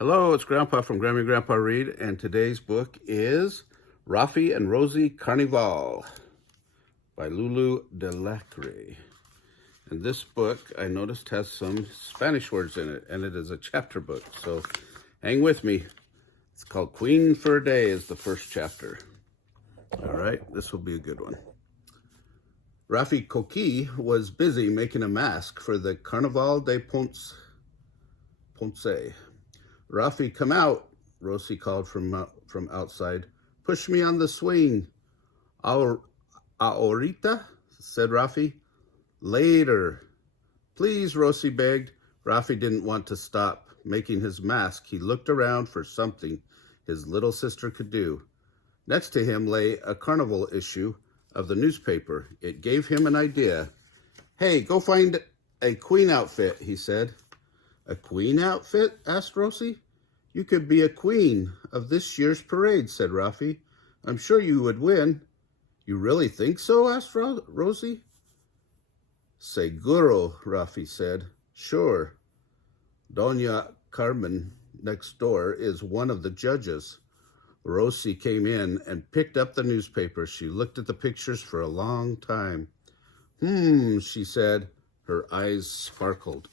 Hello, it's Grandpa from Grammy Grandpa Read, and today's book is Rafi and Rosi Carnival by Lulu Delacre. And this book, I noticed, has some Spanish words in it, and it is a chapter book, so hang with me. It's called Queen for a Day is the first chapter. All right, this will be a good one. Rafi Coqui was busy making a mask for the Carnival de Ponce. Rafi, come out, Rosi called from outside. Push me on the swing. Ahorita, said Rafi. Later. Please, Rosi begged. Rafi didn't want to stop making his mask. He looked around for something his little sister could do. Next to him lay a Carnival issue of the newspaper. It gave him an idea. Hey, go find a queen outfit, he said. A queen outfit? Asked Rosi. You could be a queen of this year's parade, said Rafi. I'm sure you would win. You really think so? Asked Rosi. Seguro, Rafi said. Sure. Doña Carmen next door is one of the judges. Rosi came in and picked up the newspaper. She looked at the pictures for a long time. She said. Her eyes sparkled.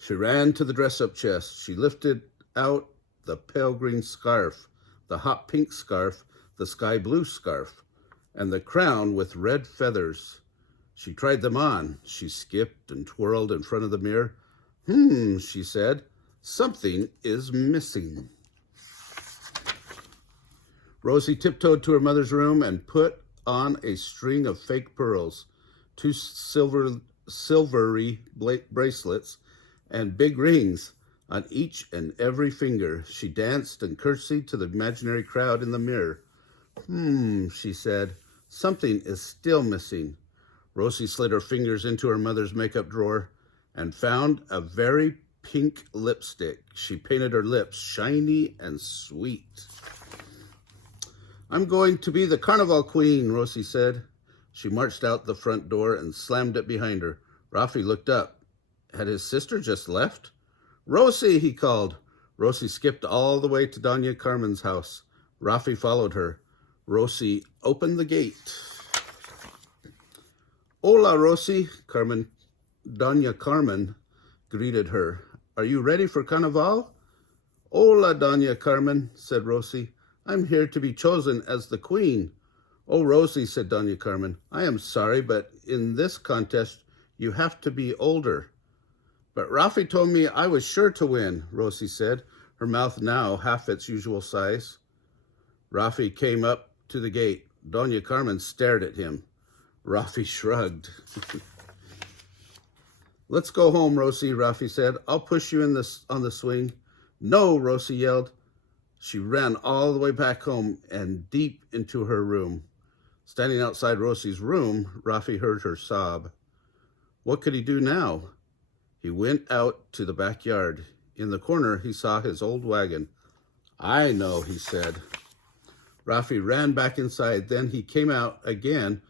She ran to the dress-up chest. She lifted out the pale green scarf, the hot pink scarf, the sky blue scarf, and the crown with red feathers. She tried them on. She skipped and twirled in front of the mirror. She said, something is missing. Rosi tiptoed to her mother's room and put on a string of fake pearls, two silvery bracelets, and big rings on each and every finger. She danced and curtsied to the imaginary crowd in the mirror. She said, something is still missing. Rosi slid her fingers into her mother's makeup drawer and found a very pink lipstick. She painted her lips shiny and sweet. I'm going to be the Carnival Queen, Rosi said. She marched out the front door and slammed it behind her. Rafi looked up. Had his sister just left? Rosi, he called. Rosi skipped all the way to Doña Carmen's house. Rafi followed her. Rosi opened the gate. Hola, Rosi, Doña Carmen greeted her. Are you ready for Carnival? Hola, Doña Carmen, said Rosi. I'm here to be chosen as the queen. Oh, Rosi, said Doña Carmen, I am sorry, but in this contest, you have to be older. But Rafi told me I was sure to win, Rosi said, her mouth now half its usual size. Rafi came up to the gate. Doña Carmen stared at him. Rafi shrugged. Let's go home, Rosi, Rafi said. I'll push you on the swing. No, Rosi yelled. She ran all the way back home and deep into her room. Standing outside Rosi's room, Rafi heard her sob. What could he do now? He went out to the backyard. In the corner, he saw his old wagon. I know, he said. Rafi ran back inside. Then he came out again.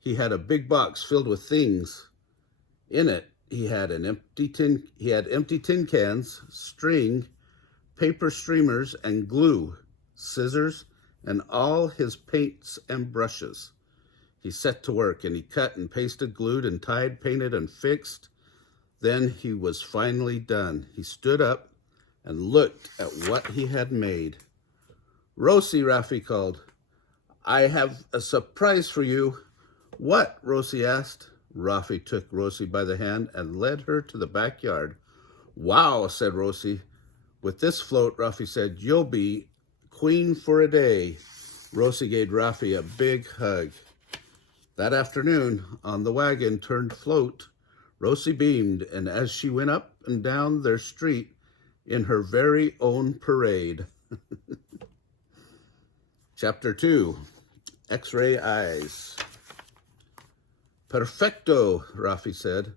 He had a big box filled with things. In it, he had empty tin cans, string, paper streamers, and glue, scissors, and all his paints and brushes. He set to work, and he cut and pasted, glued and tied, painted and fixed. Then he was finally done. He stood up and looked at what he had made. Rosi, Rafi called. I have a surprise for you. What? Rosi asked. Rafi took Rosi by the hand and led her to the backyard. Wow, said Rosi. With this float, Rafi said, you'll be queen for a day. Rosi gave Rafi a big hug. That afternoon, on the wagon turned float, Rosi beamed, and as she went up and down their street in her very own parade. Chapter 2, X-Ray Eyes. Perfecto, Rafi said.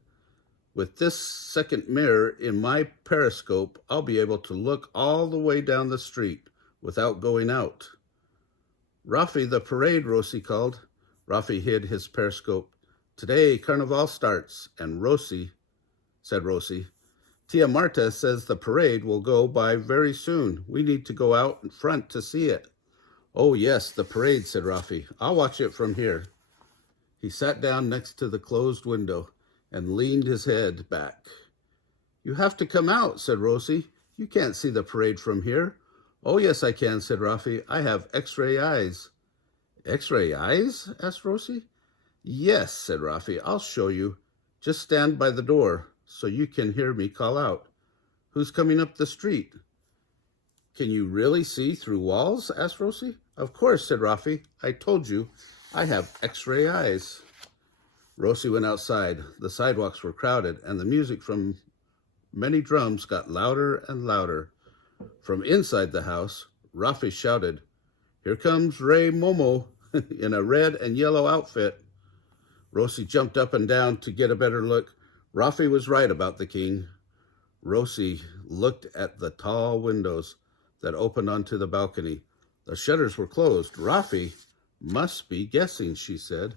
With this second mirror in my periscope, I'll be able to look all the way down the street without going out. Rafi, the parade, Rosi called. Rafi hid his periscope. Today, Carnival starts, and Rosi, said Rosi, Tia Marta says the parade will go by very soon. We need to go out in front to see it. Oh, yes, the parade, said Rafi. I'll watch it from here. He sat down next to the closed window and leaned his head back. You have to come out, said Rosi. You can't see the parade from here. Oh, yes, I can, said Rafi. I have X-ray eyes. X-ray eyes? Asked Rosi. Yes, said Rafi. I'll show you. Just stand by the door so you can hear me call out. Who's coming up the street? Can you really see through walls? Asked Rosi. Of course, said Rafi. I told you I have X-ray eyes. Rosi went outside. The sidewalks were crowded, and the music from many drums got louder and louder. From inside the house, Rafi shouted, Here comes Ray Momo in a red and yellow outfit. Rosi jumped up and down to get a better look. Rafi was right about the king. Rosi looked at the tall windows that opened onto the balcony. The shutters were closed. Rafi must be guessing, she said.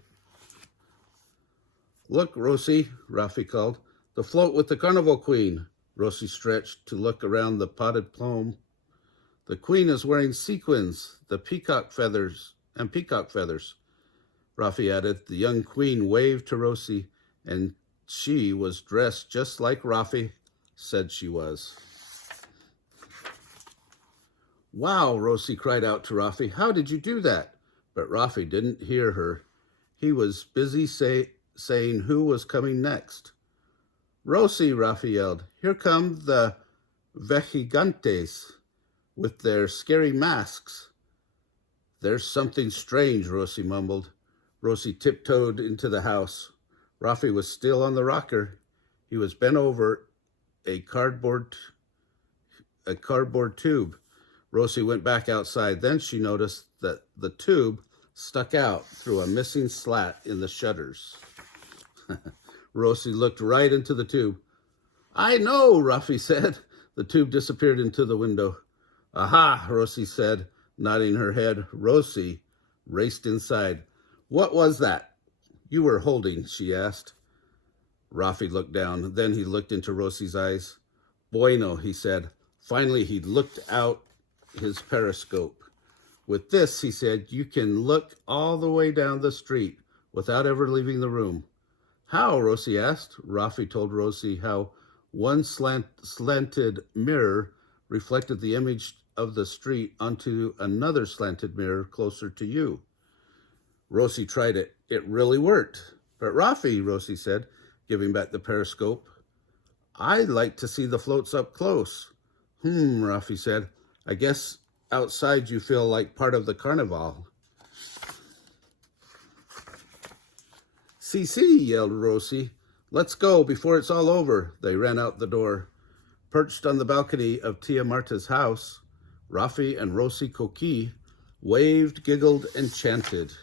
Look, Rosi, Rafi called. The float with the Carnival queen. Rosi stretched to look around the potted plume. The queen is wearing sequins, the peacock feathers. Rafi added. The young queen waved to Rosi, and she was dressed just like Rafi said she was. Wow, Rosi cried out to Rafi. How did you do that? But Rafi didn't hear her. He was busy saying who was coming next. Rosi, Rafi yelled. Here come the Vejigantes with their scary masks. There's something strange, Rosi mumbled. Rosi tiptoed into the house. Rafi was still on the rocker. He was bent over a cardboard tube. Rosi went back outside. Then she noticed that the tube stuck out through a missing slat in the shutters. Rosi looked right into the tube. I know, Rafi said. The tube disappeared into the window. Aha, Rosi said, nodding her head. Rosi raced inside. What was that you were holding? She asked. Rafi looked down. Then he looked into Rosi's eyes. Bueno, he said. Finally, he looked out his periscope. With this, he said, you can look all the way down the street without ever leaving the room. How? Rosi asked. Rafi told Rosi how one slanted mirror reflected the image of the street onto another slanted mirror closer to you. Rosi tried it. It really worked. But Rafi, Rosi said, giving back the periscope, I'd like to see the floats up close. Rafi said, I guess outside you feel like part of the Carnival. See, yelled Rosi. Let's go before it's all over. They ran out the door. Perched on the balcony of Tia Marta's house, Rafi and Rosi Coqui waved, giggled, and chanted.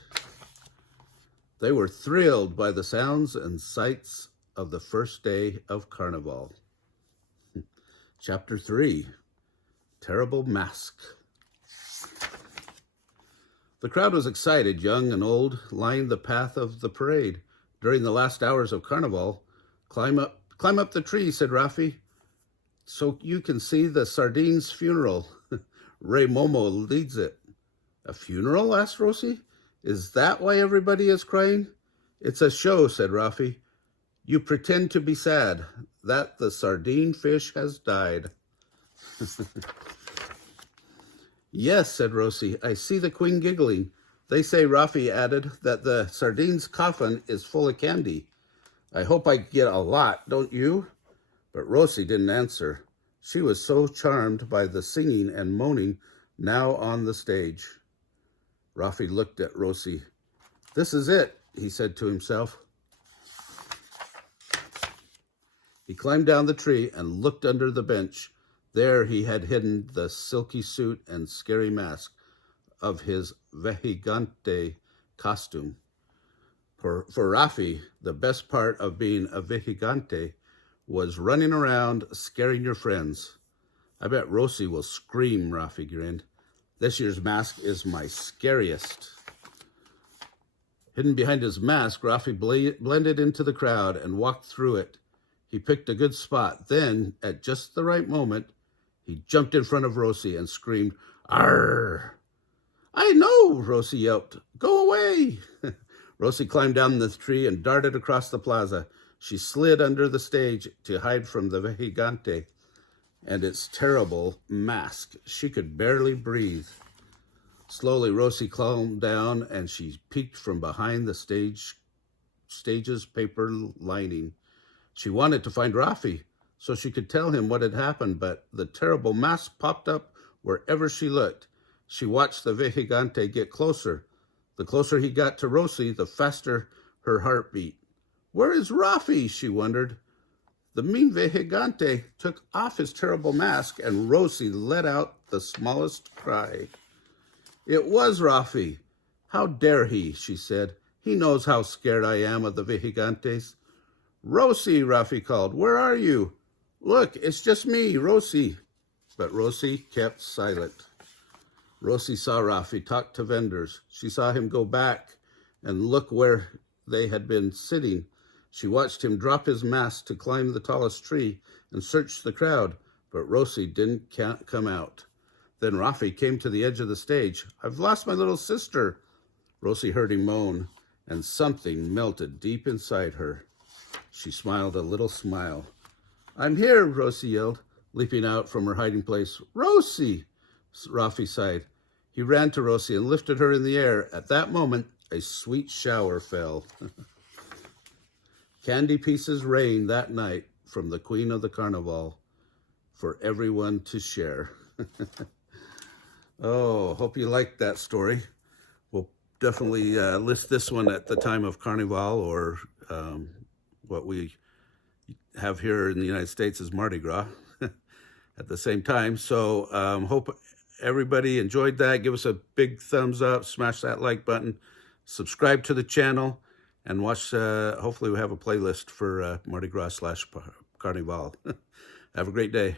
They were thrilled by the sounds and sights of the first day of Carnival. Chapter 3, Terrible Mask. The crowd was excited, young and old, lined the path of the parade. During the last hours of Carnival, climb up the tree, said Rafi, so you can see the sardines' funeral. Ray Momo leads it. A funeral? Asked Rosi. Is that why everybody is crying? It's a show, said Rafi. You pretend to be sad that the sardine fish has died. Yes, said Rosi. I see the queen giggling. They say, Rafi added, that the sardine's coffin is full of candy. I hope I get a lot, don't you? But Rosi didn't answer. She was so charmed by the singing and moaning now on the stage. Rafi looked at Rosi. This is it, he said to himself. He climbed down the tree and looked under the bench. There he had hidden the silky suit and scary mask of his Vejigante costume. For Rafi, the best part of being a Vejigante was running around scaring your friends. I bet Rosi will scream, Rafi grinned. This year's mask is my scariest. Hidden behind his mask, Rafi blended into the crowd and walked through it. He picked a good spot. Then, at just the right moment, he jumped in front of Rosi and screamed, "Arr!" "I know," Rosi yelped. "Go away." Rosi climbed down the tree and darted across the plaza. She slid under the stage to hide from the Vejigante and its terrible mask. She could barely breathe. Slowly, Rosi calmed down and she peeked from behind the stage's paper lining. She wanted to find Rafi so she could tell him what had happened, but the terrible mask popped up wherever she looked. She watched the Vejigante get closer. The closer he got to Rosi, the faster her heart beat. "Where is Rafi?" she wondered. The mean Vejigante took off his terrible mask and Rosi let out the smallest cry. It was Rafi. "How dare he?" she said. "He knows how scared I am of the Vejigantes." "Rosi," Rafi called, "where are you?" "Look, it's just me, Rosi." But Rosi kept silent. Rosi saw Rafi talk to vendors. She saw him go back and look where they had been sitting. She watched him drop his mask to climb the tallest tree and search the crowd, but Rosi didn't come out. Then Rafi came to the edge of the stage. "I've lost my little sister." Rosi heard him moan, and something melted deep inside her. She smiled a little smile. "I'm here," Rosi yelled, leaping out from her hiding place. "Rosi!" Rafi sighed. He ran to Rosi and lifted her in the air. At that moment, a sweet shower fell. Candy pieces rained that night from the Queen of the Carnival for everyone to share. Oh, hope you liked that story. We'll definitely list this one at the time of Carnival, or what we have here in the United States is Mardi Gras at the same time. So hope everybody enjoyed that. Give us a big thumbs up, smash that like button, subscribe to the channel, and watch, hopefully we have a playlist for Mardi Gras / Carnival. Have a great day.